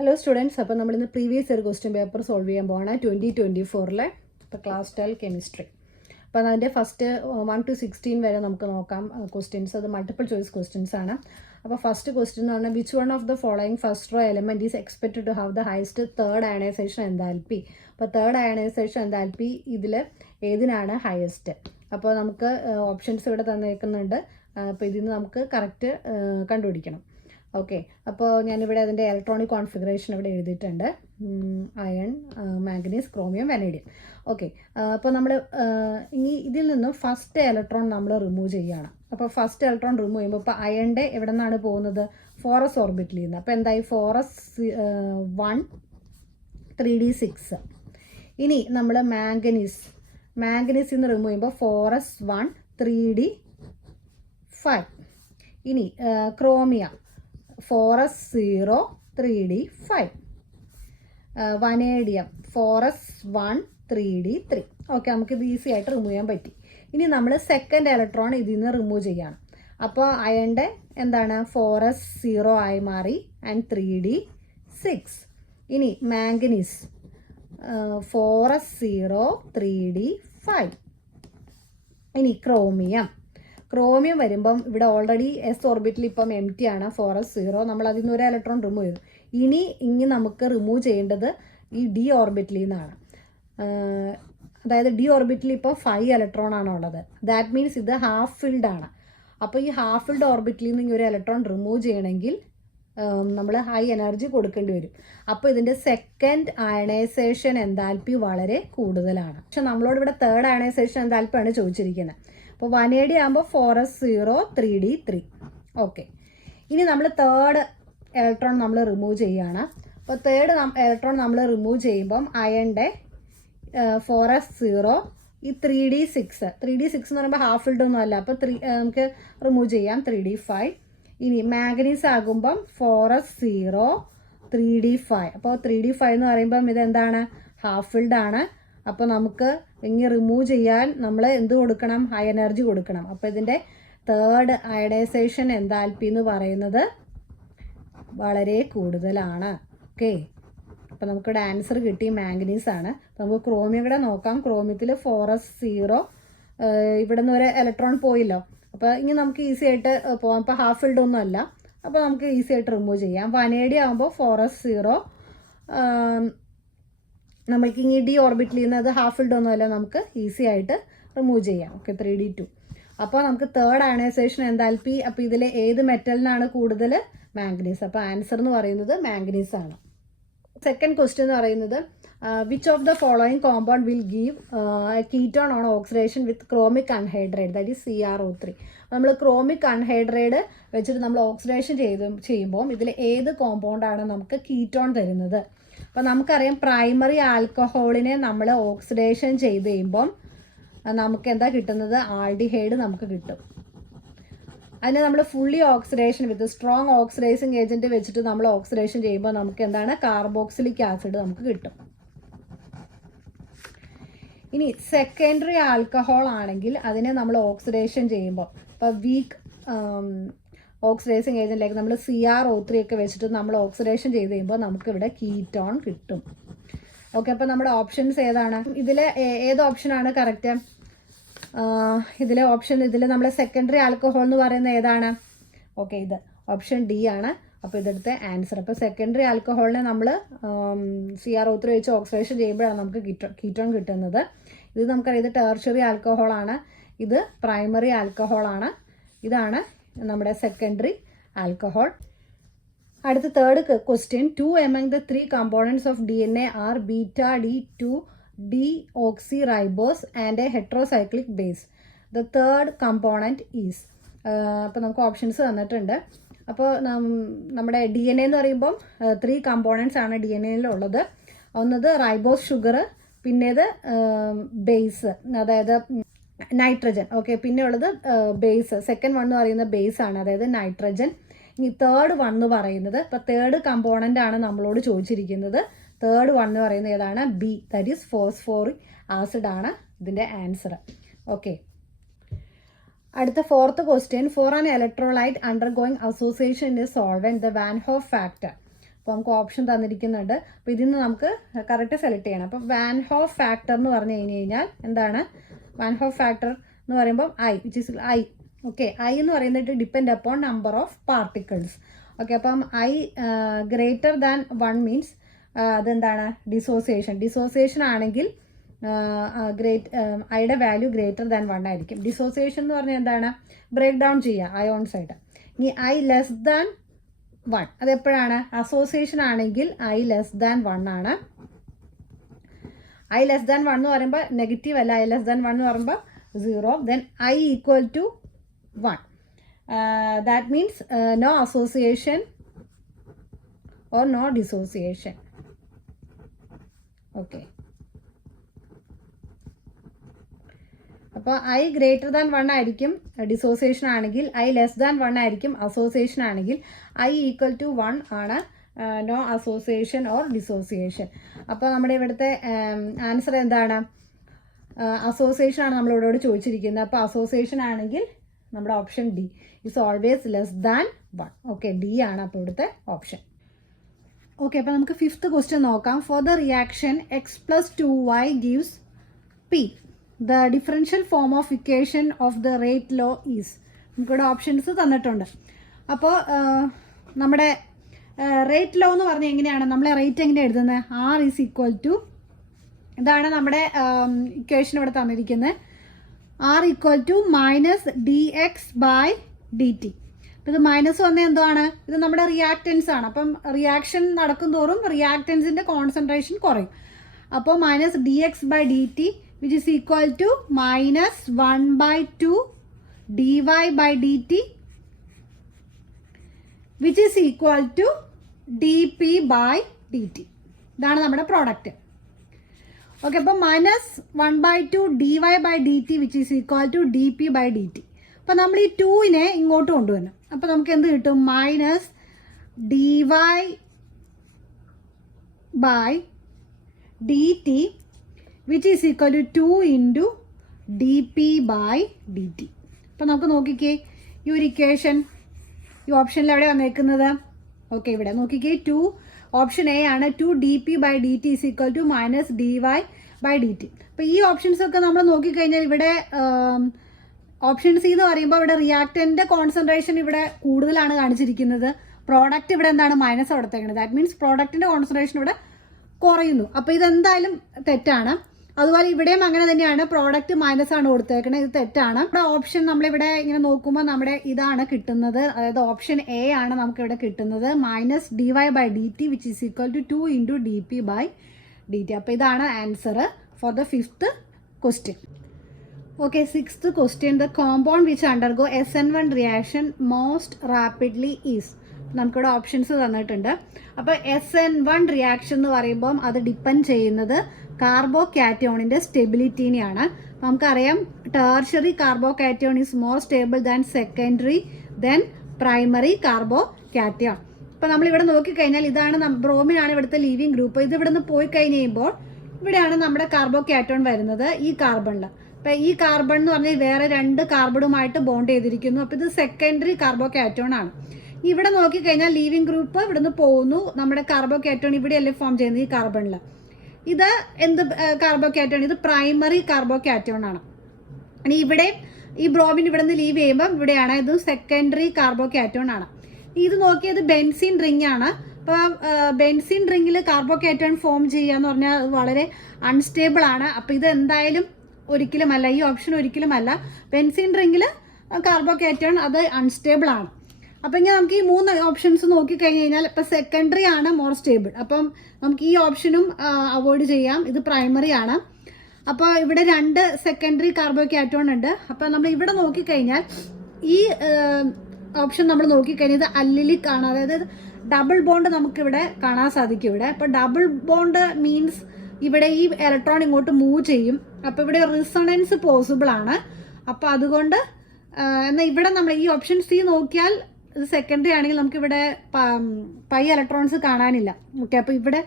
Hello students, അപ്പോൾ നമ്മളിന്ന് previous year question paper solve ചെയ്യാൻ പോകണം 2024 ഇപ്പോൾ ക്ലാസ് 12 കെമിസ്ട്രി. അപ്പോൾ അതിൻ്റെ ഫസ്റ്റ് 1 to 16 വരെ നമുക്ക് നോക്കാം ക്വസ്റ്റ്യൻസ്. അത് മൾട്ടിപ്പിൾ ചോയ്സ് ക്വസ്റ്റ്യൻസ് ആണ്. അപ്പോൾ ഫസ്റ്റ് ക്വസ്റ്റ്യൻ എന്ന് പറഞ്ഞാൽ which one of the following first row element is expected to have the highest third ionisation enthalpy. അപ്പോൾ തേർഡ് അയണൈസേഷൻ എൻതാൽപ്പി ഇതിൽ ഏതിനാണ് ഹയസ്റ്റ്? അപ്പോൾ നമുക്ക് ഓപ്ഷൻസ് ഇവിടെ തന്നേക്കുന്നുണ്ട്. അപ്പോൾ ഇതിൽ നിന്ന് നമുക്ക് കറക്റ്റ് കണ്ടുപിടിക്കണം. ഓക്കെ, അപ്പോൾ ഞാനിവിടെ അതിൻ്റെ ഇലക്ട്രോണിക് കോൺഫിഗറേഷൻ ഇവിടെ എഴുതിയിട്ടുണ്ട്. Iron, manganese, chromium, vanadium. Okay, അപ്പോൾ നമ്മൾ ഇനി ഇതിൽ നിന്നും ഫസ്റ്റ് ഇലക്ട്രോൺ നമ്മൾ റിമൂവ് ചെയ്യുകയാണ്. അപ്പോൾ ഫസ്റ്റ് ഇലക്ട്രോൺ റിമൂവ് ചെയ്യുമ്പോൾ ഇപ്പോൾ അയണിൻ്റെ എവിടെ നിന്നാണ് പോകുന്നത്? 4s ഓർബിറ്റിൽ നിന്ന്. അപ്പോൾ എന്തായി? 4s 1 3d6. ഇനി നമ്മൾ മാംഗനീസിൽ നിന്ന് റിമൂവ് ചെയ്യുമ്പോൾ 4s 1 3d5. ഇനി ക്രോമിയ 4s 0 3d5. Vanadium 4s 1 3d3. Okay, നമുക്കിത് ഈസി ആയിട്ട് റിമൂവ് ചെയ്യാൻ പറ്റി. ഇനി നമ്മൾ സെക്കൻഡ് ഇലക്ട്രോൺ ഇതിൽ നിന്ന് റിമൂവ് ചെയ്യാണ്. അപ്പോൾ അയണിൻ്റെ എന്താണ്? 4s 0 ആയി മാറി ആൻഡ് 3d6. ഇനി മാംഗനീസ് 4s 0 3d5. ഇനി ക്രോമിയം വരുമ്പം ഇവിടെ ഓൾറെഡി എസ് ഓർബിറ്റിൽ ഇപ്പം എം ടി ആണ്, 4s 0. നമ്മൾ അതിൽ നിന്ന് ഒരു ഇലക്ട്രോൺ റിമൂവ് ചെയ്തു. ഇനി നമുക്ക് റിമൂവ് ചെയ്യേണ്ടത് ഈ ഡി ഓർബിറ്റിൽ നിന്നാണ്. അതായത് ഡി ഓർബിറ്റിൽ ഇപ്പോൾ 5 ഇലക്ട്രോൺ ആണ് ഉള്ളത്. ദാറ്റ് മീൻസ് ഇത് ഹാഫ് ഫിൽഡ് ആണ്. അപ്പോൾ ഈ ഹാഫ് ഫിൽഡ് ഓർബിറ്റിൽ നിന്ന് ഈ ഒരു ഇലക്ട്രോൺ റിമൂവ് ചെയ്യണമെങ്കിൽ നമ്മൾ ഹൈ എനർജി കൊടുക്കേണ്ടി വരും. അപ്പോൾ ഇതിൻ്റെ സെക്കൻഡ് അയണൈസേഷൻ എൻതാൽപ്പി വളരെ കൂടുതലാണ്. പക്ഷെ നമ്മളോട് ഇവിടെ തേർഡ് അയണൈസേഷൻ എൻതാൽപ്പിയാണ് ചോദിച്ചിരിക്കുന്നത്. അപ്പോൾ വനേഡിയം ആകുമ്പോൾ 4s 0 3d3. ഓക്കെ, ഇനി നമ്മൾ തേർഡ് ഇലക്ട്രോൺ നമ്മൾ റിമൂവ് ചെയ്യുകയാണ്. അപ്പോൾ തേർഡ് ഇലക്ട്രോൺ നമ്മൾ റിമൂവ് ചെയ്യുമ്പം അയണിൻ്റെ 4s 0 ഈ 3d6 എന്ന് പറയുമ്പോൾ ഹാഫ് ഫിൽഡ് ഒന്നും അല്ല. അപ്പോൾ നമുക്ക് റിമൂവ് ചെയ്യാം 3d5. ഇനി മാംഗനീസ് ആകുമ്പം 4s 0 3d5. അപ്പോൾ 3d5 എന്ന് പറയുമ്പം ഇതെന്താണ്? ഹാഫ് ഫിൽഡ് ആണ്. അപ്പോൾ നമുക്ക് ഇനി റിമൂവ് ചെയ്യാൻ നമ്മൾ എന്ത് കൊടുക്കണം? ഹൈ എനർജി കൊടുക്കണം. അപ്പോൾ ഇതിൻ്റെ തേർഡ് അയണൈസേഷൻ എൻതാൽപ്പി എന്ന് പറയുന്നത് വളരെ കൂടുതലാണ്. ഓക്കെ, അപ്പോൾ നമുക്കിവിടെ ആൻസർ കിട്ടി, മാംഗനീസ് ആണ്. അപ്പോൾ നമുക്ക് ക്രോമിയം കൂടെ നോക്കാം. ക്രോമിയത്തിൽ 4s 0 ഇവിടെ നിന്ന് ഒരു ഇലക്ട്രോൺ പോയില്ലോ. അപ്പോൾ ഇനി നമുക്ക് ഈസി ആയിട്ട് പോകാം. ഇപ്പോൾ ഹാഫ് ഫിൽഡ് ഒന്നും അല്ല. അപ്പോൾ നമുക്ക് ഈസി ആയിട്ട് റിമൂവ് ചെയ്യാം. വനേഡിയം ആകുമ്പോൾ 4s 0 നമ്മൾക്ക് ഇനി ഡി ഓർബിറ്റിൽ നിന്ന് അത് ഹാഫ് ഫിൽഡ് ഒന്നുമല്ല, നമുക്ക് ഈസി ആയിട്ട് റിമൂവ് ചെയ്യാം. Okay, 3d2. അപ്പോൾ നമുക്ക് തേർഡ് അയണൈസേഷൻ എൻതാൽപ്പി, അപ്പോൾ ഇതിൽ ഏത് മെറ്റലിനാണ് കൂടുതൽ? മാംഗനീസ്. അപ്പോൾ ആൻസർ എന്ന് പറയുന്നത് മാംഗനീസ് ആണ്. സെക്കൻഡ് ക്വസ്റ്റ്യൻ എന്ന് പറയുന്നത് which of the following compound will give ketone on oxidation with chromic anhydride, that is CrO3. നമ്മൾ ക്രോമിക് അൺഹൈഡ്രേറ്റ് വെച്ചിട്ട് നമ്മൾ ഓക്സിഡേഷൻ ചെയ്യുമ്പോൾ ഇതിൽ ഏത് കോമ്പൗണ്ടാണ് നമുക്ക് കീറ്റോൺ തരുന്നത്? അപ്പോൾ നമുക്കറിയാം പ്രൈമറി ആൽക്കഹോളിനെ നമ്മൾ ഓക്സിഡേഷൻ ചെയ്ത് കഴിയുമ്പം നമുക്ക് എന്താ കിട്ടുന്നത്? ആൽഡിഹൈഡ് നമുക്ക് കിട്ടും. അതിനെ നമ്മൾ ഫുള്ളി ഓക്സിഡേഷൻ വിത്ത് സ്ട്രോങ് ഓക്സിഡൈസിങ് ഏജൻറ്റ് വെച്ചിട്ട് നമ്മൾ ഓക്സിഡേഷൻ ചെയ്യുമ്പോൾ നമുക്ക് എന്താണ്? കാർബോക്സിലിക് ആസിഡ് നമുക്ക് കിട്ടും. ഇനി സെക്കൻഡറി ആൽക്കഹോൾ ആണെങ്കിൽ അതിനെ നമ്മൾ ഓക്സിഡേഷൻ ചെയ്യുമ്പോൾ ഇപ്പോൾ വീക്ക് ഓക്സിഡൈസിങ് ഏജൻറ്റിലേക്ക് നമ്മൾ CrO3 ഒക്കെ വെച്ചിട്ട് നമ്മൾ ഓക്സിഡേഷൻ ചെയ്ത് കഴിയുമ്പോൾ നമുക്കിവിടെ കീറ്റോൺ കിട്ടും. ഓക്കെ, അപ്പോൾ നമ്മുടെ ഓപ്ഷൻസ് ഏതാണ്? ഇതിൽ ഏത് ഓപ്ഷനാണ് കറക്റ്റ്? ഇതിൽ നമ്മൾ സെക്കൻഡറി ആൽക്കഹോൾ എന്ന് പറയുന്നത് ഏതാണ്? ഓക്കെ, ഇത് ഓപ്ഷൻ ഡി ആണ്. അപ്പോൾ ഇതെടുത്ത ആൻസർ. അപ്പോൾ സെക്കൻഡറി ആൽക്കഹോളിനെ നമ്മൾ CrO3 വെച്ച് ഓക്സിഡേഷൻ ചെയ്യുമ്പോഴാണ് നമുക്ക് കീറ്റോൺ കിട്ടുന്നത്. ഇത് നമുക്കറിയാം, ഇത് ടെർഷ്യറി ആൽക്കഹോളാണ്, ഇത് പ്രൈമറി ആൽക്കഹോളാണ്, ഇതാണ് നമ്മുടെ സെക്കൻഡറി ആൽക്കഹോൾ. അടുത്ത third question, 2 among the 3 components of DNA are beta-D2-deoxyribose and a heterocyclic base. The third component is. അപ്പോൾ നമുക്ക് ഓപ്ഷൻസ് തന്നിട്ടുണ്ട്. അപ്പോൾ നമ്മുടെ DNA എന്ന് പറയുമ്പം 3 കമ്പോണൻസ് ആണ് DNAയിലുള്ളത്. ഒന്നത് റൈബോസ് ഷുഗർ, പിന്നേത് ബേസ്, അതായത് നൈട്രജൻ. ഓക്കെ, പിന്നെ ഉള്ളത് ബേസ്. സെക്കൻഡ് വൺ എന്ന് പറയുന്നത് ബേസ് ആണ്, അതായത് നൈട്രജൻ. ഇനി തേർഡ് വൺ എന്ന് പറയുന്നത്, ഇപ്പോൾ തേർഡ് കമ്പോണൻ്റ് ആണ് നമ്മളോട് ചോദിച്ചിരിക്കുന്നത്. തേർഡ് വൺ എന്ന് പറയുന്നത് ഏതാണ്? B, that is phosphoric acid ആണ് ഇതിൻ്റെ ആൻസർ. ഓക്കെ, അടുത്ത fourth question, for an electrolyte undergoing association in A solvent the van Hoff factor. അപ്പോൾ നമുക്ക് ഓപ്ഷൻ തന്നിരിക്കുന്നുണ്ട്. അപ്പോൾ ഇതിൽ നിന്ന് നമുക്ക് കറക്റ്റ് സെലക്ട് ചെയ്യണം. അപ്പോൾ വാൻ ഹോഫ് ഫാക്ടർ എന്ന് പറഞ്ഞു കഴിഞ്ഞാൽ എന്താണ്? വാൻ ഹോഫ് ഫാക്ടർ എന്ന് പറയുമ്പോൾ I, which is I. Okay, I എന്ന് പറയുന്നത് depend upon number of particles. Okay, അപ്പം ഐ ഗ്രേറ്റർ ദാൻ 1 മീൻസ് അതെന്താണ്? ഡിസോസിയേഷൻ ആണെങ്കിൽ ഐയുടെ വാല്യൂ ഗ്രേറ്റർ ദാൻ 1 ആയിരിക്കും. ഡിസോസിയേഷൻ എന്ന് പറഞ്ഞാൽ എന്താണ്? ബ്രേക്ക് ഡൗൺ ചെയ്യുക അയോൺസ് ആയിട്ട്. ഇനി ഐ ലെസ് ദാൻ 1 അതെപ്പോഴാണ്? അസോസിയേഷൻ ആണെങ്കിൽ ഐ ലെസ് ദാൻ 1 ആണ്. ഐ ലെസ് ദാൻ 1 എന്ന് പറയുമ്പോൾ നെഗറ്റീവ് അല്ല, ഐ ലെസ് ദാൻ 1 എന്ന് പറയുമ്പോൾ 0. Then I equal to 1. That means no association or no dissociation. Okay. അപ്പോൾ ഐ ഗ്രേറ്റർ ദാൻ 1 ആയിരിക്കും ഡിസോസിയേഷൻ ആണെങ്കിൽ, ഐ ലെസ് ദാൻ 1 ആയിരിക്കും അസോസിയേഷൻ ആണെങ്കിൽ, ഐ ഈക്വൽ ടു 1 ആണ് നോ അസോസിയേഷൻ ഓർ ഡിസോസിയേഷൻ. അപ്പോൾ നമ്മുടെ ഇവിടുത്തെ ആൻസർ എന്താണ്? അസോസിയേഷൻ ആണ് നമ്മളിവിടെ ചോദിച്ചിരിക്കുന്നത്. അപ്പോൾ അസോസിയേഷൻ ആണെങ്കിൽ നമ്മുടെ option D is always less than 1. Okay, D ആണ് അപ്പോൾ ഇവിടുത്തെ ഓപ്ഷൻ. ഓക്കെ, അപ്പോൾ നമുക്ക് 5th ക്വസ്റ്റ്യൻ നോക്കാം. For the reaction X plus 2y gives P, the differential form of equation of the rate law is. നമുക്കിവിടെ options തന്നിട്ടുണ്ട്. അപ്പോൾ നമ്മുടെ റേറ്റ് ലോ എന്ന് പറഞ്ഞാൽ എങ്ങനെയാണ്? നമ്മൾ റേറ്റ് എങ്ങനെയാണ് എഴുതുന്നത്? ആർ ഈസ് ഈക്വൽ ടു, ഇതാണ് നമ്മുടെ ഇക്വേഷൻ ഇവിടെ തന്നിരിക്കുന്നത്. R equal to minus D X by D T. അപ്പോൾ ഇത് മൈനസ് വന്നത് എന്താണ്? ഇത് നമ്മുടെ റിയാക്റ്റൻസ് ആണ്. അപ്പം റിയാക്ഷൻ നടക്കും തോറും റിയാക്റ്റൻസിൻ്റെ കോൺസെൻട്രേഷൻ കുറയും. അപ്പോൾ minus D X by D T which is equal to minus 1/2 dy by D T which is equal to D P by D T. ഇതാണ് നമ്മുടെ പ്രോഡക്റ്റ്. ഓക്കെ, അപ്പോൾ minus 1/2 dy by D T which is equal to D P by D T. അപ്പോൾ നമ്മൾ ഈ 2നെ ഇങ്ങോട്ട് കൊണ്ടുവരണം. അപ്പോൾ നമുക്ക് എന്ത് കിട്ടും? Minus D Y by D T which is equal to 2 into D P by D T. അപ്പോൾ നമുക്ക് നോക്കിക്കേ ഈ ഒരു ഇക്വേഷൻ, ഈ ഓപ്ഷനിൽ എവിടെ വന്നേക്കുന്നത്? ഓക്കെ, ഇവിടെ നോക്കിക്കേ 2 ഓപ്ഷൻ എ ആണ്. 2 D P by D T is equal to minus D Y by D T. അപ്പോൾ ഈ ഓപ്ഷൻസ് ഒക്കെ നമ്മൾ നോക്കിക്കഴിഞ്ഞാൽ ഇവിടെ ഓപ്ഷൻ സി എന്ന് പറയുമ്പോൾ ഇവിടെ റിയാക്റ്റൻ്റെ കോൺസെൻട്രേഷൻ ഇവിടെ കൂടുതലാണ് കാണിച്ചിരിക്കുന്നത്. പ്രോഡക്റ്റ് ഇവിടെ എന്താണ്? മൈനസ് കൊടുത്തേക്കുന്നത്. ദാറ്റ് മീൻസ് പ്രോഡക്റ്റിൻ്റെ കോൺസെൻട്രേഷൻ ഇവിടെ കുറയുന്നു. അപ്പോൾ ഇതെന്തായാലും തെറ്റാണ്. അതുപോലെ ഇവിടെയും അങ്ങനെ തന്നെയാണ്, പ്രോഡക്റ്റ് മൈനസ് ആണ് കൊടുത്തേക്കുന്നത്. ഇത് തെറ്റാണ്. ഇവിടെ ഓപ്ഷൻ നമ്മളിവിടെ ഇങ്ങനെ നോക്കുമ്പോൾ നമ്മുടെ ഇതാണ് കിട്ടുന്നത്. അതായത് ഓപ്ഷൻ എ ആണ് നമുക്കിവിടെ കിട്ടുന്നത്. Minus D Y by D T which is equal to 2 into D P by D T. അപ്പോൾ ഇതാണ് answer for the 5th question. Okay, 6th question. The compound which undergo SN1 reaction most rapidly is. നമുക്കിവിടെ options തന്നിട്ടുണ്ട്. അപ്പോൾ SN1 reaction എന്ന് പറയുമ്പം അത് depend ചെയ്യുന്നത് carbo കാറ്റയോണിൻ്റെ സ്റ്റെബിലിറ്റീനെയാണ്. നമുക്കറിയാം tertiary carbo cation is more stable than secondary then primary carbo cation. അപ്പോൾ നമ്മളിവിടെ നോക്കിക്കഴിഞ്ഞാൽ ഇതാണ് ബ്രോമിനാണ് ഇവിടുത്തെ ലീവിങ് ഗ്രൂപ്പ്. ഇത് ഇവിടെ നിന്ന് പോയി കഴിഞ്ഞ് കഴിയുമ്പോൾ ഇവിടെയാണ് നമ്മുടെ കാർബോ കാറ്റയോൺ വരുന്നത്, ഈ കാർബണിൽ. അപ്പോൾ ഈ കാർബൺ എന്ന് പറഞ്ഞാൽ വേറെ 2 കാർബണുമായിട്ട് ബോണ്ട് ചെയ്തിരിക്കുന്നു. അപ്പോൾ ഇത് സെക്കൻഡറി കാർബോ കാറ്റയോൺ ആണ്. ഇവിടെ നോക്കിക്കഴിഞ്ഞാൽ ലീവിങ് ഗ്രൂപ്പ് ഇവിടുന്ന് പോകുന്നു, നമ്മുടെ കാർബോ കാറ്റയോൺ ഇവിടെയല്ലേ ഫോം ചെയ്യുന്നത്, ഈ കാർബണിൽ. ഇത് എന്ത് കാർബോ കാറ്റയോൺ? ഇത് പ്രൈമറി കാർബോ കാറ്റയോൺ ആണ്. ഇനി ഇവിടെ ഈ ബ്രോമിൻ ഇവിടെ നിന്ന് ലീവ് ചെയ്യുമ്പോൾ ഇവിടെയാണ്, ഇത് സെക്കൻഡറി കാർബോ കാറ്റയോൺ ആണ്. ഇത് നോക്കിയത് ബെൻസീൻ റിംഗ് ആണ്. അപ്പോൾ ബെൻസീൻ റിംഗിൽ കാർബോ കാറ്റയോൺ ഫോം ചെയ്യുക എന്ന് പറഞ്ഞാൽ അത് വളരെ അൺസ്റ്റേബിൾ ആണ്. അപ്പോൾ ഇത് എന്തായാലും ഒരിക്കലുമല്ല, ഈ ഓപ്ഷൻ ഒരിക്കലുമല്ല. ബെൻസീൻ റിംഗിൽ കാർബോ കാറ്റയോൺ അത് അൺസ്റ്റേബിൾ ആണ്. അപ്പം ഇങ്ങനെ നമുക്ക് ഈ 3 ഓപ്ഷൻസ് നോക്കിക്കഴിഞ്ഞ് കഴിഞ്ഞാൽ ഇപ്പം സെക്കൻഡറി ആണ് മോർ സ്റ്റേബിൾ. അപ്പം നമുക്ക് ഈ ഓപ്ഷനും അവോയ്ഡ് ചെയ്യാം, ഇത് പ്രൈമറി ആണ്. അപ്പോൾ ഇവിടെ 2 സെക്കൻഡറി കാർബോ കാറ്റയോൺ ഉണ്ട്. അപ്പോൾ നമ്മൾ ഇവിടെ നോക്കിക്കഴിഞ്ഞാൽ ഈ ഓപ്ഷൻ നമ്മൾ നോക്കിക്കഴിഞ്ഞാൽ ഇത് അല്ലിലിക് ആണ്, അതായത് ഡബിൾ ബോണ്ട് നമുക്കിവിടെ കാണാൻ സാധിക്കും ഇവിടെ. അപ്പോൾ ഡബിൾ ബോണ്ട് മീൻസ് ഇവിടെ ഈ ഇലക്ട്രോൺ ഇങ്ങോട്ട് മൂവ് ചെയ്യും. അപ്പോൾ ഇവിടെ റിസണൻസ് പോസിബിൾ ആണ്. അപ്പോൾ അതുകൊണ്ട് എന്നാൽ ഇവിടെ നമ്മൾ ഈ ഓപ്ഷൻ സി നോക്കിയാൽ ഇത് സെക്കൻഡറി ആണെങ്കിൽ നമുക്കിവിടെ പൈ ഇലക്ട്രോൺസ് കാണാനില്ല. ഓക്കെ, അപ്പോൾ ഇവിടെ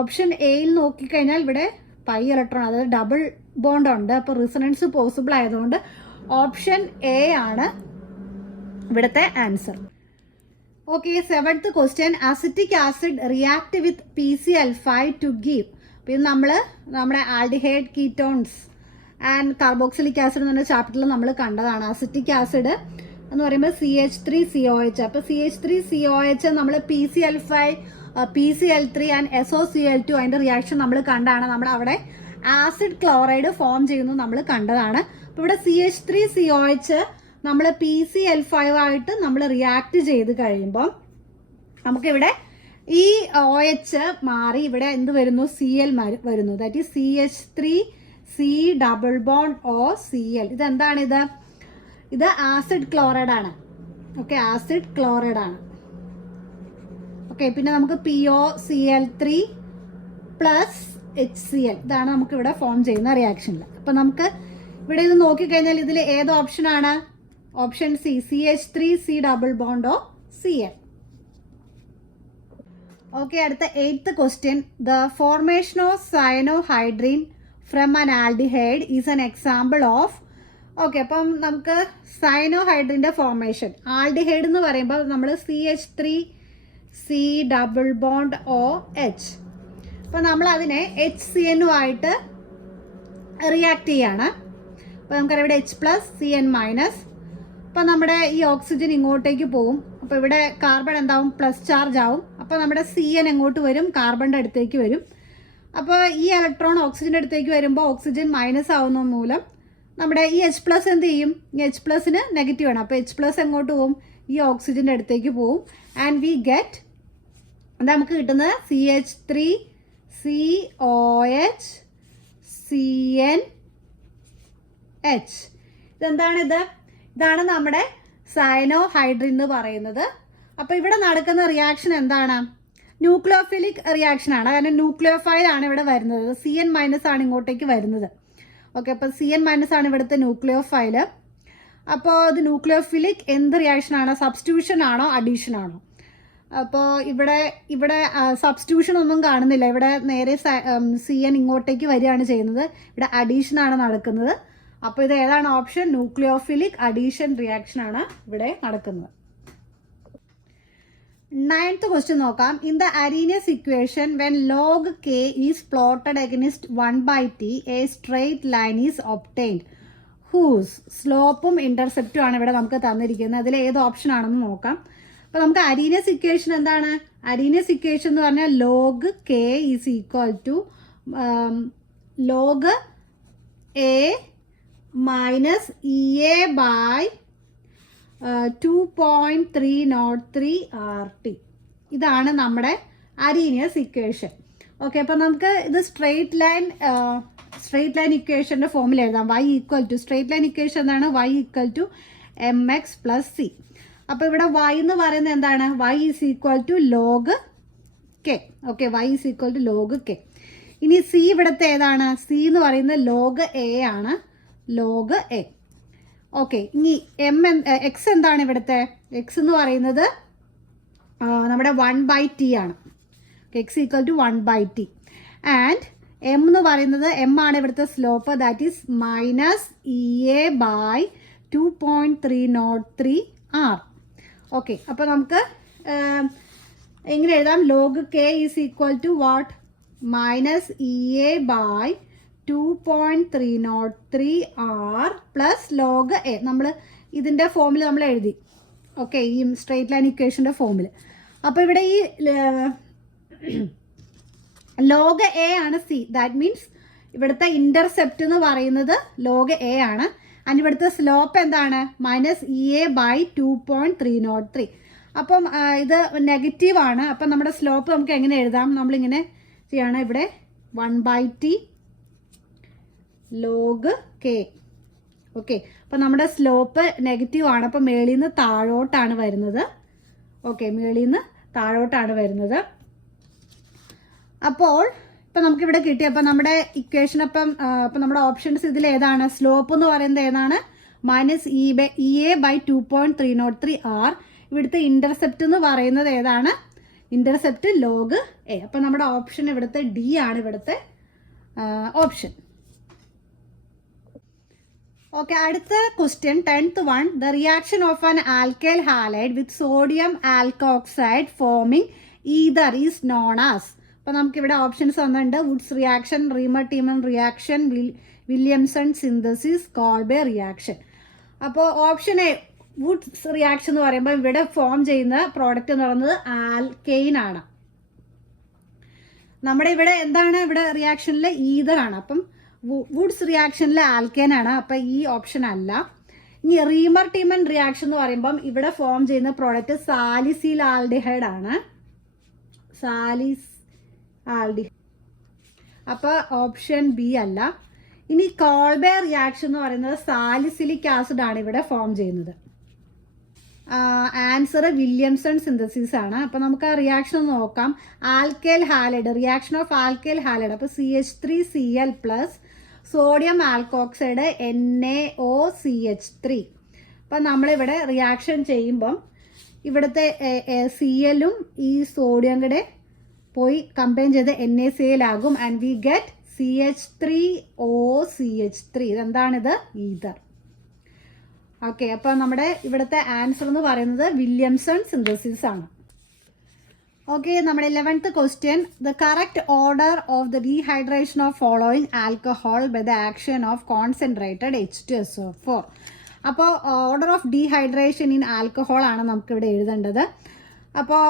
ഓപ്ഷൻ എയിൽ നോക്കിക്കഴിഞ്ഞാൽ ഇവിടെ പൈ ഇലക്ട്രോൺ, അതായത് ഡബിൾ ബോണ്ട് ഉണ്ട്. അപ്പോൾ റിസണൻസ് പോസിബിൾ ആയതുകൊണ്ട് ഓപ്ഷൻ എ ആണ് ഇവിടുത്തെ answer. Okay, 7th question. Acetic acid react with PCl5 to give. പിന്നെ നമ്മുടെ aldehyde ketones and carboxylic acid എന്ന് പറഞ്ഞ ചാപ്റ്ററിൽ നമ്മൾ കണ്ടതാണ്. അസിറ്റിക് ആസിഡ് എന്ന് പറയുമ്പോൾ CH3COH. അപ്പോൾ CH3COH നമ്മൾ PCl3 ആൻഡ് SOCl2 അതിൻ്റെ റിയാക്ഷൻ നമ്മൾ കണ്ടാണ്. നമ്മൾ അവിടെ ആസിഡ് ക്ലോറൈഡ് ഫോം ചെയ്യുന്നത് നമ്മൾ കണ്ടതാണ്. അപ്പോൾ ഇവിടെ CH3COH നമ്മൾ PCl5 ആയിട്ട് നമ്മൾ റിയാക്ട് ചെയ്ത് കഴിയുമ്പോൾ നമുക്കിവിടെ ഈ OH മാറി ഇവിടെ എന്ത് വരുന്നു? Cl വരുന്നു. That is CH3C double bond OCl. ഇതെന്താണിത്? ഇത് ആസിഡ് ക്ലോറൈഡ് ആണ്. ഓക്കെ, ആസിഡ് ക്ലോറൈഡ് ആണ്. ഓക്കെ, പിന്നെ നമുക്ക് POCl3 പ്ലസ് HCl ഇതാണ് നമുക്കിവിടെ ഫോം ചെയ്യുന്ന റിയാക്ഷനിൽ. അപ്പം നമുക്ക് ഇവിടെ ഇത് നോക്കിക്കഴിഞ്ഞാൽ ഇതിൽ ഏത് ഓപ്ഷനാണ്? Option C, CH3C double bond OCl. Okay, അടുത്ത 8th question. The formation of cyanohydrin from an aldehyde is an example of. Okay, അപ്പം നമുക്ക് സയനോഹൈഡ്രീൻ്റെ ഫോർമേഷൻ. ആൽഡിഹൈഡ് എന്ന് പറയുമ്പോൾ നമ്മൾ CH3C ഡബിൾ ബോണ്ട് OH. അപ്പോൾ നമ്മൾ അതിനെ HCN-ഉമായിട്ട് റിയാക്ട് ചെയ്യാണ്. അപ്പോൾ നമുക്കറിയാം ഇവിടെ H+CN-. അപ്പോൾ നമ്മുടെ ഈ ഓക്സിജൻ ഇങ്ങോട്ടേക്ക് പോവും. അപ്പോൾ ഇവിടെ കാർബൺ എന്താവും? പ്ലസ് ചാർജ് ആവും. അപ്പോൾ നമ്മുടെ CN എങ്ങോട്ട് വരും? കാർബണിൻ്റെ അടുത്തേക്ക് വരും. അപ്പോൾ ഈ ഇലക്ട്രോൺ ഓക്സിജൻ്റെ അടുത്തേക്ക് വരുമ്പോൾ ഓക്സിജൻ മൈനസ് ആവുന്ന മൂലം നമ്മുടെ ഈ H+ എന്ത് ചെയ്യും? ഈ H+ന് നെഗറ്റീവ് ആണ്. അപ്പോൾ H+ എങ്ങോട്ട് പോവും? ഈ ഓക്സിജൻ്റെ അടുത്തേക്ക് പോവും. ആൻഡ് വി ഗെറ്റ് എന്താ നമുക്ക് കിട്ടുന്നത്? CH3COH CnH. ഇതെന്താണിത്? ഇതാണ് നമ്മുടെ സയനോഹൈഡ്രീൻ എന്ന് പറയുന്നത്. അപ്പോൾ ഇവിടെ നടക്കുന്ന റിയാക്ഷൻ എന്താണ്? ന്യൂക്ലിയോഫിലിക് റിയാക്ഷൻ ആണ്. കാരണം ന്യൂക്ലിയോഫൈൽ ആണ് ഇവിടെ വരുന്നത്. CN- ആണ് ഇങ്ങോട്ടേക്ക് വരുന്നത്. ഓക്കെ, അപ്പോൾ CN- ആണ് ഇവിടുത്തെ ന്യൂക്ലിയോഫൈൽ. അപ്പോൾ ഇത് ന്യൂക്ലിയോഫിലിക് എന്ത് റിയാക്ഷൻ ആണ്? സബ്സ്റ്റിറ്റ്യൂഷൻ ആണോ അഡീഷൻ ആണോ? അപ്പോൾ ഇവിടെ സബ്സ്റ്റിറ്റ്യൂഷൻ ഒന്നും കാണുന്നില്ല. ഇവിടെ നേരെ CN ഇങ്ങോട്ടേക്ക് വരികയാണ് ചെയ്യുന്നത്. ഇവിടെ അഡീഷൻ ആണ് നടക്കുന്നത്. അപ്പോൾ ഇത് ഏതാണ് ഓപ്ഷൻ? ന്യൂക്ലിയോഫിലിക് അഡീഷൻ റിയാക്ഷൻ ആണ് ഇവിടെ നടക്കുന്നത്. 9th ക്വസ്റ്റ്യൻ നോക്കാം. In the Arrhenius equation when log k is plotted against 1/t a straight line is obtained whose. സ്ലോപ്പും ഇന്റർസെപ്റ്റും ആണ് ഇവിടെ നമുക്ക് തന്നിരിക്കുന്നത്. അതിൽ ഏത് ഓപ്ഷൻ ആണെന്ന് നോക്കാം. അപ്പോൾ നമുക്ക് അരീനിയസ് ഇക്വേഷൻ എന്താണ്? അരീനിയസ് ഇക്വേഷൻ എന്ന് പറഞ്ഞാൽ log k is equal to log a minus EA by 2.303 RT. ഇതാണ് നമ്മുടെ അരീനിയസ് ഇക്വേഷൻ. ഓക്കെ, അപ്പോൾ നമുക്ക് ഇത് സ്ട്രെയിറ്റ് ലൈൻ ഇക്വേഷൻ്റെ ഫോമിൽ എഴുതാം. y equal to straight line equation എന്താണ്? y equal to mx plus c. അപ്പോൾ ഇവിടെ y എന്ന് പറയുന്നത് എന്താണ്? y is equal to log k. ഓക്കെ, y is equal to log k. ഇനി c ഇവിടുത്തെ ഏതാണ്? c എന്ന് പറയുന്നത് log a ആണ്. log a. ഓക്കെ, ഇനി എക്സ് എന്താണ് ഇവിടുത്തെ? എക്സ് എന്ന് പറയുന്നത് നമ്മുടെ 1/t ആണ്. X equal to 1/t. And M എന്ന് പറയുന്നത് ആണ് ഇവിടുത്തെ slope. That is minus EA by 2.303 R. Okay, അപ്പോൾ നമുക്ക് എങ്ങനെ എഴുതാം? log k is equal to what? Minus EA by 2.303 R plus log a. നമ്മൾ ഇതിൻ്റെ ഫോമിൽ നമ്മൾ എഴുതി. ഓക്കെ, ഈ സ്ട്രെയിറ്റ് ലൈൻ ഇക്വേഷൻ്റെ ഫോമിൽ. അപ്പോൾ ഇവിടെ ഈ log a ആണ് c. ദാറ്റ് മീൻസ് ഇവിടുത്തെ ഇൻ്റർസെപ്റ്റ് എന്ന് പറയുന്നത് log a ആണ്. ആൻഡ് ഇവിടുത്തെ സ്ലോപ്പ് എന്താണ്? Minus EA by 2.303. അപ്പം ഇത് നെഗറ്റീവ് ആണ്. അപ്പം നമ്മുടെ സ്ലോപ്പ് നമുക്ക് എങ്ങനെ എഴുതാം? നമ്മളിങ്ങനെ ചെയ്യണം. ഇവിടെ 1/t log k. ഓക്കെ, അപ്പോൾ നമ്മുടെ സ്ലോപ്പ് നെഗറ്റീവ് ആണ്. അപ്പോൾ മേളിൽ നിന്ന് താഴോട്ടാണ് വരുന്നത്. ഓക്കെ, മേളിൽ നിന്ന് താഴോട്ടാണ് വരുന്നത്. അപ്പോൾ ഇപ്പം നമുക്കിവിടെ കിട്ടി. അപ്പോൾ നമ്മുടെ ഇക്വേഷൻ അപ്പം നമ്മുടെ ഓപ്ഷൻസ് ഇതിൽ ഏതാണ്? സ്ലോപ്പ് എന്ന് പറയുന്നത് ഏതാണ്? Minus EA by 2.303 R. ഇവിടുത്തെ ഇൻ്റർസെപ്റ്റ് എന്ന് പറയുന്നത് ഏതാണ്? Intercept log a. അപ്പോൾ നമ്മുടെ ഓപ്ഷൻ ഇവിടുത്തെ D ആണ് ഇവിടുത്തെ ഓപ്ഷൻ. ഓക്കെ, അടുത്ത question 10th one. The reaction of an alkyl halide with sodium alkoxide forming ether is known as. അപ്പോൾ നമുക്കിവിടെ ഓപ്ഷൻസ് വന്നിട്ടുണ്ട്. Wurtz reaction, Reimer Tiemann reaction, Williamson synthesis, Kolbe reaction. അപ്പോൾ option A Wurtz reaction എന്ന് പറയുമ്പോൾ ഇവിടെ form ചെയ്യുന്ന product എന്ന് പറയുന്നത് ആൽക്കെയിൻ ആണ്. നമ്മുടെ ഇവിടെ എന്താണ്, ഇവിടെ റിയാക്ഷനിൽ ഈതർ ആണ്. അപ്പം വുഡ്സ് റിയാക്ഷനിൽ ആൽക്കെയിൻ ആണ്. അപ്പം ഈ ഓപ്ഷൻ അല്ല. ഇനി റീമർ ടീമൻ റിയാക്ഷൻ എന്ന് പറയുമ്പം ഇവിടെ ഫോം ചെയ്യുന്ന പ്രോഡക്റ്റ് സാലിസിൽ ആൽഡിഹൈഡ് ആണ്. സാലിസ് ആൽഡിഹൈഡ്. അപ്പോൾ ഓപ്ഷൻ ബി അല്ല. ഇനി കോൾബെ റിയാക്ഷൻ എന്ന് പറയുന്നത് സാലിസിലിക് ആസിഡ് ആണ് ഇവിടെ ഫോം ചെയ്യുന്നത്. ആൻസർ വില്യംസൺ സിന്തസിസ് ആണ്. അപ്പോൾ നമുക്ക് ആ റിയാക്ഷൻ ഒന്ന് നോക്കാം. Alkyl halide, reaction of alkyl halide. അപ്പോൾ CH3Cl plus sodium alkoxide NaOCH3. അപ്പം നമ്മളിവിടെ റിയാക്ഷൻ ചെയ്യുമ്പം ഇവിടുത്തെ Clഉം ഈ സോഡിയം കൂടെ പോയി കമ്പൈൻ ചെയ്ത് NaCl ആകും. And we get CH3OCH3. ഇതെന്താണിത്? ഈതർ. ഓക്കെ, അപ്പോൾ നമ്മുടെ ഇവിടുത്തെ ആൻസർ എന്ന് പറയുന്നത് വില്യംസൺ സിന്തസിസ് ആണ്. ഓക്കെ, നമ്മുടെ 11th question. The correct order of the dehydration of following alcohol by the action of concentrated H2SO4. അപ്പോൾ order of dehydration in alcohol ആണ് നമുക്കിവിടെ എഴുതേണ്ടത്. അപ്പോൾ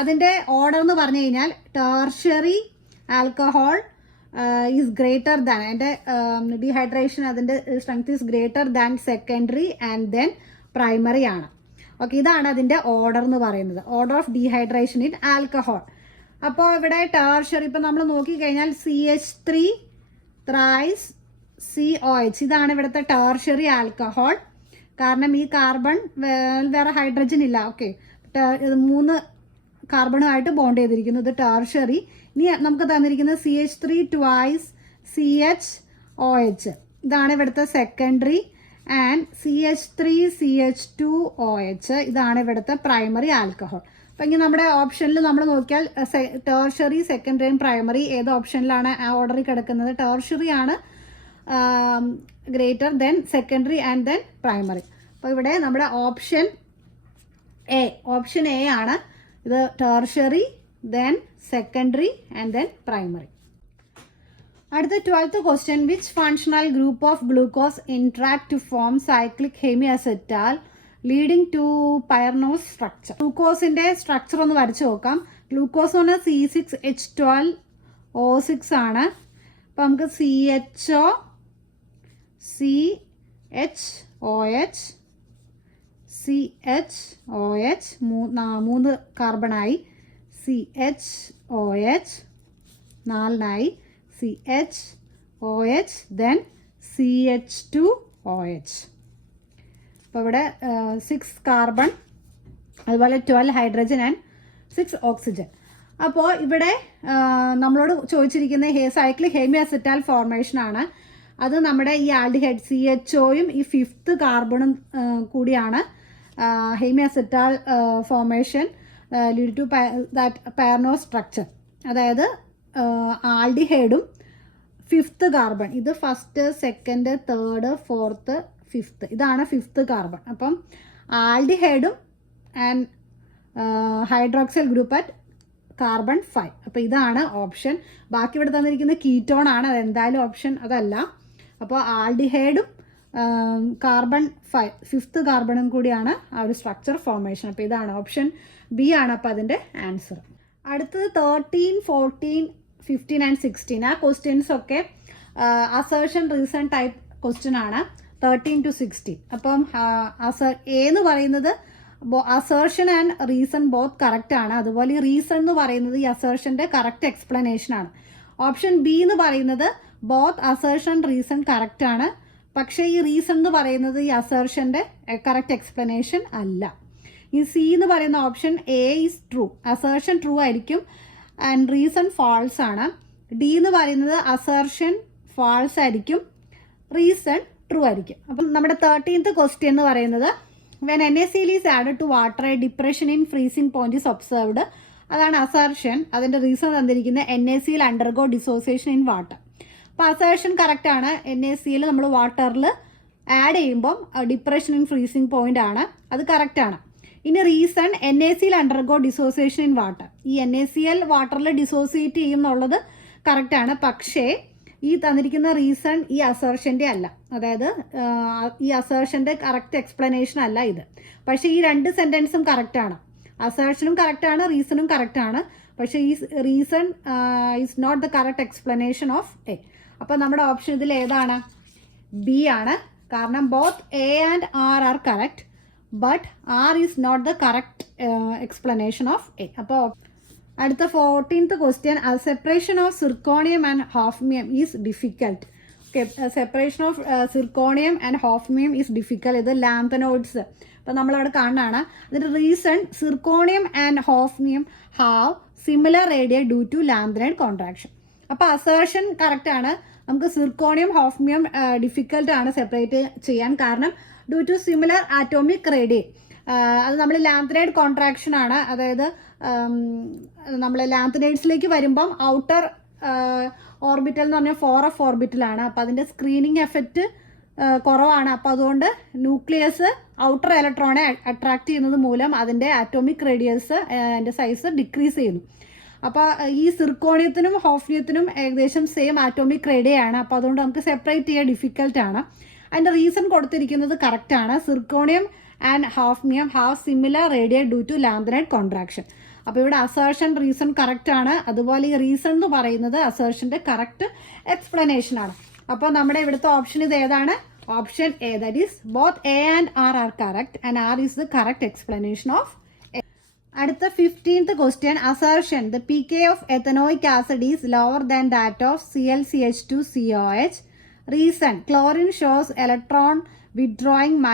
അതിൻ്റെ ഓർഡർ എന്ന് പറഞ്ഞു കഴിഞ്ഞാൽ tertiary alcohol is greater than, അതിൻ്റെ ഡീഹൈഡ്രേഷൻ അതിൻ്റെ strength is greater than secondary and then primary ആണ്. ഓക്കെ, ഇതാണ് അതിൻ്റെ ഓർഡർ എന്ന് പറയുന്നത്, order of dehydration in alcohol. അപ്പോൾ ഇവിടെ ടെർഷ്യറി ഇപ്പം നമ്മൾ നോക്കിക്കഴിഞ്ഞാൽ CH3 ത്രൈസ് COH, ഇതാണ് ഇവിടുത്തെ ടെർഷ്യറി ആൽക്കഹോൾ. കാരണം ഈ കാർബൺ വേറെ ഹൈഡ്രജൻ ഇല്ല. ഓക്കെ, 3 കാർബണുമായിട്ട് ബോണ്ട് ചെയ്തിരിക്കുന്നു. ഇത് ടെർഷ്യറി. ഇനി നമുക്ക് തന്നിരിക്കുന്നത് CH3 ട്വൈസ് CHOH, ഇതാണ് ഇവിടുത്തെ സെക്കൻഡറി. ആൻഡ് CH3CH2OH, ഇതാണ് ഇവിടുത്തെ പ്രൈമറി ആൽക്കഹോൾ. അപ്പം ഇങ്ങനെ നമ്മുടെ ഓപ്ഷനിൽ നമ്മൾ നോക്കിയാൽ ടെർഷ്യറി, സെക്കൻഡറി ആൻഡ് പ്രൈമറി ഏത് ഓപ്ഷനിലാണ് ആ ഓർഡറിൽ കിടക്കുന്നത്? ടെർഷ്യറി ആണ് greater than secondary and then primary. അപ്പോൾ ഇവിടെ നമ്മുടെ ഓപ്ഷൻ എ ആണ്. ഇത് tertiary, then secondary and then primary. അടുത്ത 12th question. Which functional group of glucose interact to form cyclic hemiacetal leading to pyranose structure? ഗ്ലൂക്കോസിൻ്റെ structure ഒന്ന് വരച്ച് നോക്കാം. ഗ്ലൂക്കോസ് എന്ന് പറഞ്ഞാൽ C6H12O6 ആണ്. അപ്പോൾ നമുക്ക് CHO, CHOH, CHOH 3 കാർബണായി, CHOH 4 CHOH, then CH2OH. അപ്പോൾ ഇവിടെ 6 കാർബൺ, അതുപോലെ 12 ഹൈഡ്രജൻ ആൻഡ് 6 ഓക്സിജൻ. അപ്പോൾ ഇവിടെ നമ്മളോട് ചോദിച്ചിരിക്കുന്ന സൈക്ലിക് ഹെമിഅസെറ്റാൽ ഫോർമേഷൻ ആണ്. അത് നമ്മുടെ ഈ ആൽഡിഹൈഡ് CHOയും ഈ 5th കാർബണും കൂടിയാണ് hemiacetal formation lead to that pyranose structure. അതായത് ആൽഡിഹൈഡും 5th കാർബൺ, ഇത് 1st, 2nd, 3rd, 4th, 5th, ഇതാണ് 5th കാർബൺ. അപ്പം ആൽഡിഹൈഡും and hydroxyl group at carbon 5. അപ്പോൾ ഇതാണ് ഓപ്ഷൻ. ബാക്കി ഇവിടെ തന്നിരിക്കുന്ന കീറ്റോൺ ആണ്, അതെന്തായാലും ഓപ്ഷൻ അതല്ല. അപ്പോൾ ആൽഡിഹൈഡും കാർബൺ 5th കാർബണും കൂടിയാണ് ആ ഒരു സ്ട്രക്ചർ ഫോർമേഷൻ. അപ്പോൾ ഇതാണ് ഓപ്ഷൻ ബി ആണ് അപ്പോൾ അതിൻ്റെ ആൻസർ. അടുത്തത് 13, 14, 15 ആൻഡ് 16. ആ ക്വസ്റ്റ്യൻസ് ഒക്കെ അസേർഷൻ റീസൺ ടൈപ്പ് ക്വസ്റ്റ്യൻ ആണ് 13 to 16. അപ്പം എന്ന് പറയുന്നത് assertion and reason both correct ആണ്. അതുപോലെ ഈ റീസൺ എന്ന് പറയുന്നത് ഈ അസേർഷൻ്റെ കറക്റ്റ് എക്സ്പ്ലനേഷൻ ആണ്. ഓപ്ഷൻ ബി എന്ന് പറയുന്നത് ബോത്ത് അസേർഷൻ റീസൺ കറക്റ്റ് ആണ്. പക്ഷേ ഈ റീസൺ എന്ന് പറയുന്നത് ഈ അസേർഷൻ്റെ കറക്റ്റ് എക്സ്പ്ലനേഷൻ അല്ല. ഈ സി എന്ന് പറയുന്ന option A is true, assertion true ആയിരിക്കും ആൻഡ് റീസൺ ഫാൾസ് ആണ്. ഡി എന്ന് പറയുന്നത് അസേർഷൻ ഫാൾസ് ആയിരിക്കും, റീസൺ ട്രൂ ആയിരിക്കും. അപ്പം നമ്മുടെ 13th ക്വസ്റ്റ്യൻ എന്ന് പറയുന്നത് when NaCl is added to water a depression in freezing point is observed, അതാണ് അസേർഷൻ. അതിൻ്റെ റീസൺ തന്നിരിക്കുന്നത് NaCl undergo dissociation in water. അപ്പോൾ അസേർഷൻ കറക്റ്റ് ആണ്. NaCl നമ്മൾ വാട്ടറിൽ ആഡ് ചെയ്യുമ്പം ഡിപ്രഷൻ ഇൻ ഫ്രീസിങ് പോയിന്റ് ആണ്, അത് കറക്റ്റാണ്. ഇനി reason NaCl undergo dissociation in water. ഈ NaCl വാട്ടറിൽ ഡിസോസിയേറ്റ് ചെയ്യും എന്നുള്ളത് കറക്റ്റാണ്. പക്ഷേ ഈ തന്നിരിക്കുന്ന റീസൺ ഈ അസേർഷൻ്റെ അല്ല, അതായത് ഈ അസേർഷൻ്റെ കറക്റ്റ് എക്സ്പ്ലനേഷൻ അല്ല ഇത്. പക്ഷേ ഈ രണ്ട് സെൻറ്റൻസും കറക്റ്റാണ്, അസേർഷനും കറക്റ്റാണ്, റീസണും കറക്റ്റാണ്. പക്ഷേ ഈ reason is not the correct explanation of A. അപ്പോൾ നമ്മുടെ ഓപ്ഷൻ ഇതിൽ ഏതാണ്? ബി ആണ്. കാരണം both A and R are correct, but R is not the correct explanation of A. അപ്പോൾ അടുത്ത 14th question, separation of zirconium and hafnium is difficult. Okay, separation of zirconium and hafnium is difficult. ഇത് lanthanoids. അപ്പോൾ നമ്മളവിടെ കാണുന്നതാണ്. അതിൻ്റെ reason zirconium and hafnium have similar radii due to lanthanide contraction. അപ്പോൾ assertion കറക്റ്റാണ്. നമുക്ക് സിർക്കോണിയം ഹോഫ്മിയം ഡിഫിക്കൽട്ട് ആണ് separate ചെയ്യാൻ, കാരണം due to similar atomic radii. അത് നമ്മൾ ലാന്തനൈഡ് കോൺട്രാക്ഷൻ ആണ്. അതായത് നമ്മൾ ലാന്തനൈഡ്സിലേക്ക് വരുമ്പം ഔട്ടർ ഓർബിറ്റൽ എന്ന് പറഞ്ഞാൽ 4f ഓർബിറ്റലാണ്. അപ്പോൾ അതിൻ്റെ സ്ക്രീനിങ് എഫക്റ്റ് കുറവാണ്. അപ്പോൾ അതുകൊണ്ട് ന്യൂക്ലിയസ് ഔട്ടർ ഇലക്ട്രോണെ അട്രാക്ട് ചെയ്യുന്നത് മൂലം അതിൻ്റെ ആറ്റോമിക് റേഡിയസ് അതിൻ്റെ സൈസ് ഡിക്രീസ് ചെയ്യുന്നു. അപ്പോൾ ഈ സിർക്കോണിയത്തിനും ഹോഫ്നിയത്തിനും ഏകദേശം സെയിം ആറ്റോമിക് റേഡിയാണ്. അപ്പോൾ അതുകൊണ്ട് നമുക്ക് സെപ്പറേറ്റ് ചെയ്യാൻ ഡിഫിക്കൽട്ടാണ്. അതിൻ്റെ റീസൺ കൊടുത്തിരിക്കുന്നത് കറക്റ്റാണ്. Zirconium and hafnium have similar radii due to lanthanide contraction. അപ്പോൾ ഇവിടെ അസേർഷൻ റീസൺ കറക്റ്റാണ്. അതുപോലെ ഈ റീസൺ എന്ന് പറയുന്നത് അസേർഷൻ്റെ കറക്റ്റ് എക്സ്പ്ലനേഷൻ ആണ്. അപ്പോൾ നമ്മുടെ ഇവിടുത്തെ ഓപ്ഷൻ ഇത് ഏതാണ്? Option A, that is both A and R are correct and R is the correct explanation of A. അടുത്ത 15th question, assertion the pK of ethanoic acid is lower than that of ClCH2COH. Reason chlorine shows electron withdrawing -I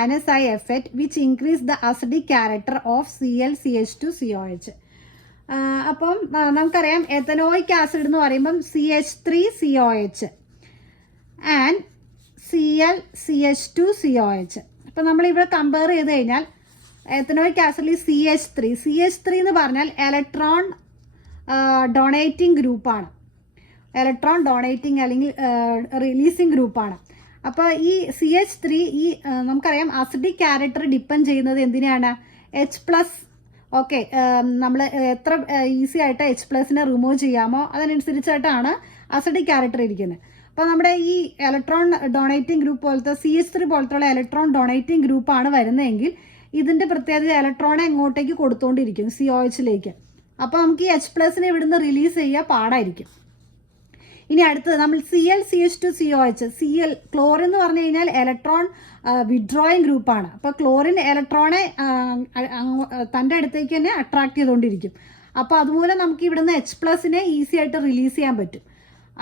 effect which increase the acidic character of ClCH2COH. അപ്പം നമുക്കറിയാം ethanoic acid എന്ന് പറയുമ്പം CH3COH and ClCH2COH. അപ്പം നമ്മളിവിടെ compare ചെയ്ത് കഴിഞ്ഞാൽ ethanoic ആസിഡിൽ CH3 എന്ന് പറഞ്ഞാൽ ഇലക്ട്രോൺ ഡൊണേറ്റിംഗ് ഗ്രൂപ്പാണ്, ഇലക്ട്രോൺ ഡൊണേറ്റിംഗ് അല്ലെങ്കിൽ റിലീസിങ് ഗ്രൂപ്പാണ്. അപ്പോൾ ഈ CH3 ഈ നമുക്കറിയാം അസിഡിക് ക്യാരക്ടർ ഡിപ്പെൻഡ് ചെയ്യുന്നത് എന്തിനാണ്? H+. ഓക്കെ, നമ്മൾ എത്ര ഈസി ആയിട്ട് H+നെ റിമൂവ് ചെയ്യാമോ അതിനനുസരിച്ചായിട്ടാണ് അസിഡിക് ക്യാരക്ടർ ഇരിക്കുന്നത്. അപ്പോൾ നമ്മുടെ ഈ ഇലക്ട്രോൺ ഡൊണേറ്റിംഗ് ഗ്രൂപ്പ് പോലത്തെ CH3 പോലത്തുള്ള ഇലക്ട്രോൺ ഡൊണേറ്റിംഗ് ഗ്രൂപ്പാണ് വരുന്നതെങ്കിൽ ഇതിൻ്റെ പ്രത്യേകത ഇലക്ട്രോണെ എങ്ങോട്ടേക്ക് കൊടുത്തുകൊണ്ടിരിക്കും, COHലേക്ക്. അപ്പോൾ നമുക്ക് ഈ H+നെ ഇവിടുന്ന് റിലീസ് ചെയ്യാൻ പാടായിരിക്കും. ഇനി അടുത്തത് നമ്മൾ ClCH2COH. ക്ലോറിൻ എന്ന് പറഞ്ഞു കഴിഞ്ഞാൽ ഇലക്ട്രോൺ വിഡ്രോയിങ് ഗ്രൂപ്പാണ്. അപ്പോൾ ക്ലോറിൻ ഇലക്ട്രോണെ തൻ്റെ അടുത്തേക്ക് തന്നെ അട്രാക്ട് ചെയ്തുകൊണ്ടിരിക്കും. അപ്പോൾ അതുമൂലം നമുക്ക് ഇവിടുന്ന് H+നെ ഈസി ആയിട്ട് റിലീസ് ചെയ്യാൻ പറ്റും.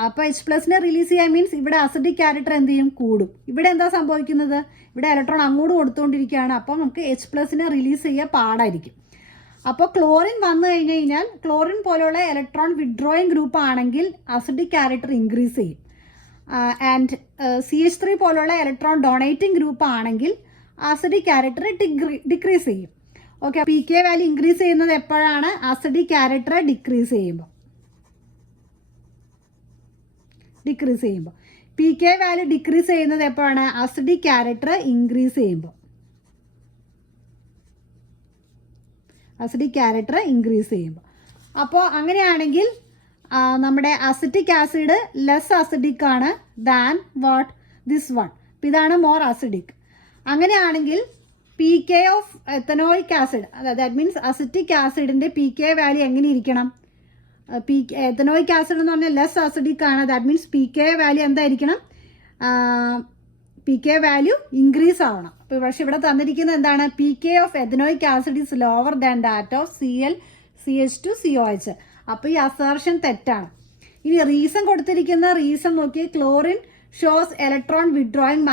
അപ്പോൾ H+നെ റിലീസ് ചെയ്യാൻ മീൻസ് ഇവിടെ അസിഡിക് ക്യാരക്ടർ എന്ത് ചെയ്യും? കൂടും. ഇവിടെ എന്താ സംഭവിക്കുന്നത്? ഇവിടെ ഇലക്ട്രോൺ അങ്ങോട്ട് കൊടുത്തുകൊണ്ടിരിക്കുകയാണ്. അപ്പോൾ നമുക്ക് H+നെ റിലീസ് ചെയ്യാൻ പാടായിരിക്കും. അപ്പോൾ ക്ലോറിൻ വന്നു കഴിഞ്ഞ് കഴിഞ്ഞാൽ ക്ലോറിൻ പോലെയുള്ള ഇലക്ട്രോൺ വിഡ്രോയിങ് ഗ്രൂപ്പ് ആണെങ്കിൽ അസിഡിക് ക്യാരക്ടർ ഇൻക്രീസ് ചെയ്യും. ആൻഡ് CH3 പോലുള്ള ഇലക്ട്രോൺ ഡൊണേറ്റിംഗ് ഗ്രൂപ്പ് ആണെങ്കിൽ അസിഡിക് ക്യാരക്ടർ ഡിക്രീസ് ചെയ്യും. ഓക്കെ, pK വാല്യൂ ഇൻക്രീസ് ചെയ്യുന്നത് എപ്പോഴാണ്? അസിഡിക് ക്യാരക്ടർ ഡിക്രീസ് ചെയ്യുമ്പോൾ. pK വാല്യൂ ഡിക്രീസ് ചെയ്യുന്നത് എപ്പോഴാണ്? അസിഡിക് ക്യാരക്ടർ ഇൻക്രീസ് ചെയ്യുമ്പോൾ. അപ്പോൾ അങ്ങനെയാണെങ്കിൽ നമ്മുടെ അസിറ്റിക് ആസിഡ് ലെസ് അസിഡിക് ആണ് ദാൻ വാട്ട് ദിസ് വൺ. അപ്പോൾ ഇതാണ് മോർ അസിഡിക്. അങ്ങനെയാണെങ്കിൽ pK of ethanoic acid, that means acetic ആസിഡിൻ്റെ pK വാല്യൂ എങ്ങനെ ഇരിക്കണം? എത്തനോയിക് ആസിഡ് എന്ന് പറഞ്ഞാൽ ലെസ് അസിഡിക് ആണ്. ദാറ്റ് മീൻസ് pK വാല്യൂ എന്തായിരിക്കണം? pK വാല്യൂ ഇൻക്രീസ് ആവണം. അപ്പോൾ പക്ഷേ ഇവിടെ തന്നിരിക്കുന്നത് എന്താണ്? pK of ethanoic acid is lower than that of ClCH2COH. അപ്പോൾ ഈ അസേർഷൻ തെറ്റാണ്. ഇനി റീസൺ കൊടുത്തിരിക്കുന്ന റീസൺ നോക്കി, chlorine shows electron withdrawing -I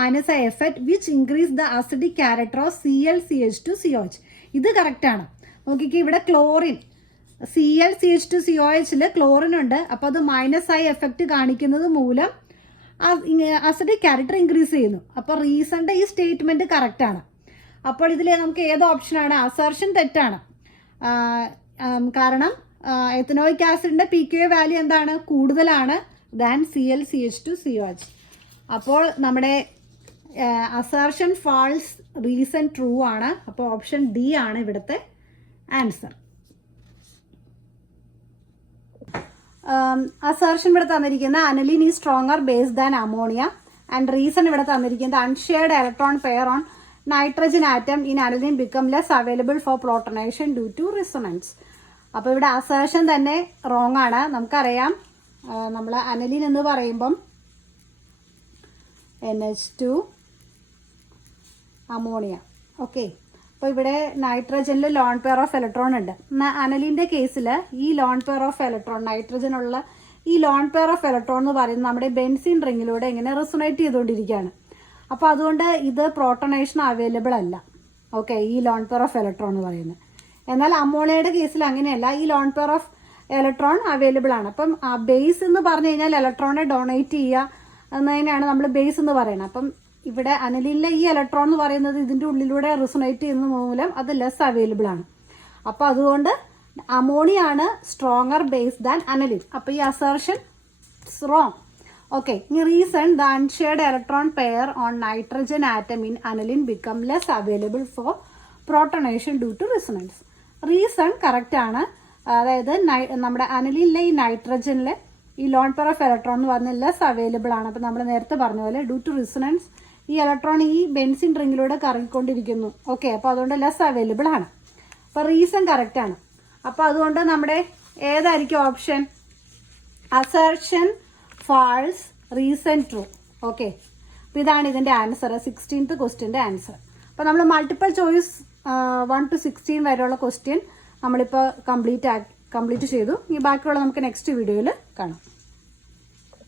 effect which increase the acidic character of ClCH2COH. ഇത് കറക്റ്റാണ്. നോക്കിക്കേ, ഇവിടെ ക്ലോറിൻ ClCH2COHൽ ക്ലോറിൻ ഉണ്ട്. അപ്പോൾ അത് -I എഫക്റ്റ് കാണിക്കുന്നത് മൂലം അസിഡിക് ക്യാരക്ടർ ഇൻക്രീസ് ചെയ്യുന്നു. അപ്പോൾ റീസണിൻ്റെ ഈ സ്റ്റേറ്റ്മെൻറ്റ് കറക്റ്റാണ്. അപ്പോൾ ഇതിൽ നമുക്ക് ഏത് ഓപ്ഷനാണ്? അസേർഷൻ തെറ്റാണ്. കാരണം എത്തനോയിക് ആസിഡിൻ്റെ pK വാല്യൂ എന്താണ്? കൂടുതലാണ് ദാൻ ClCH2COH. അപ്പോൾ നമ്മുടെ അസർഷൻ ഫാൾസ്, റീസൺ ട്രൂ ആണ്. അപ്പോൾ ഓപ്ഷൻ ഡി ആണ് ഇവിടുത്തെ ആൻസർ. അസർഷൻ ഇവിടെ തന്നിരിക്കുന്ന aniline is stronger base than ammonia and reason ഇവിടെ തന്നിരിക്കുന്നത് unshared electron pair on nitrogen atom in aniline become less available for protonation due to resonance. അപ്പോൾ ഇവിടെ അസർഷൻ തന്നെ റോങ് ആണ്. നമുക്കറിയാം നമ്മൾ അനലിൻ എന്ന് പറയുമ്പം NH2 അമോണിയ. ഓക്കെ, അപ്പോൾ ഇവിടെ നൈട്രജനിൽ ലോൺ പെയർ ഓഫ് ഇലക്ട്രോൺ ഉണ്ട്. അനലിൻ്റെ കേസിൽ ഈ ലോൺ പെയർ ഓഫ് ഇലക്ട്രോൺ, നൈട്രജനുള്ള ഈ ലോൺ പെയർ ഓഫ് ഇലക്ട്രോൺ എന്ന് പറയുന്നത് നമ്മുടെ ബെൻസീൻ റിങ്ങിലൂടെ ഇങ്ങനെ റെസൊണേറ്റ് ചെയ്തുകൊണ്ടിരിക്കുകയാണ്. അപ്പോൾ അതുകൊണ്ട് ഇത് പ്രോട്ടണേഷൻ അവൈലബിൾ അല്ല. ഓക്കെ, ഈ ലോൺ പെയർ ഓഫ് ഇലക്ട്രോൺ എന്ന് പറയുന്നത്. എന്നാൽ അമോണിയയുടെ കേസിൽ അങ്ങനെയല്ല, ഈ lone pair of electron available ആണ്. അപ്പം ബേസ് എന്ന് പറഞ്ഞു കഴിഞ്ഞാൽ ഇലക്ട്രോണെ ഡൊണേറ്റ് ചെയ്യുക എന്നതിനാണ് നമ്മൾ ബേസ് എന്ന് പറയുന്നത്. അപ്പം ഇവിടെ അനലിനിലെ ഈ ഇലക്ട്രോൺ എന്ന് പറയുന്നത് ഇതിൻ്റെ ഉള്ളിലൂടെ റിസൊണേറ്റ് ചെയ്യുന്ന മൂലം അത് ലെസ് അവൈലബിൾ ആണ്. അപ്പോൾ അതുകൊണ്ട് അമോണിയ ആണ് സ്ട്രോങ്ങർ ബേസ് ദാൻ അനലിൻ. അപ്പോൾ ഈ അസർഷൻ റോങ്. ഓക്കെ, ഇനി reason the unshared electron pair on nitrogen atom in aniline become less available for protonation due to resonance. Reason correct ആണ്. അതായത് നമ്മുടെ അനലിനിലെ ഈ നൈട്രജനിലെ ഈ ലോൺ പെയർ ഓഫ് ഇലക്ട്രോൺ എന്ന് പറഞ്ഞാൽ ലെസ് അവൈലബിൾ ആണ്. അപ്പോൾ നമ്മൾ നേരത്തെ പറഞ്ഞ പോലെ ഡ്യൂ ടു റിസണൻസ് ഈ ഇലക്ട്രോൺ ഈ ബെൻസിൻ റിങ്ങിലൂടെ കറങ്ങിക്കൊണ്ടിരിക്കുന്നു. ഓക്കെ, അപ്പോൾ അതുകൊണ്ട് ലെസ് അവൈലബിൾ ആണ്. അപ്പോൾ റീസൺ കറക്റ്റ് ആണ്. അപ്പോൾ അതുകൊണ്ട് നമ്മുടെ ഏതായിരിക്കും option? Assertion false, reason true. Okay, അപ്പോൾ ഇതാണ് ഇതിൻ്റെ ആൻസർ, 16th ക്വസ്റ്റ്യൻ്റെ ആൻസർ. അപ്പോൾ നമ്മൾ മൾട്ടിപ്പിൾ ചോയ്സ് 1 to 16 വരെയുള്ള ക്വസ്റ്റ്യൻ നമ്മളിപ്പോൾ കംപ്ലീറ്റ് ചെയ്തു. ഈ ബാക്കിയുള്ള നമുക്ക് നെക്സ്റ്റ് വീഡിയോയിൽ കാണാം.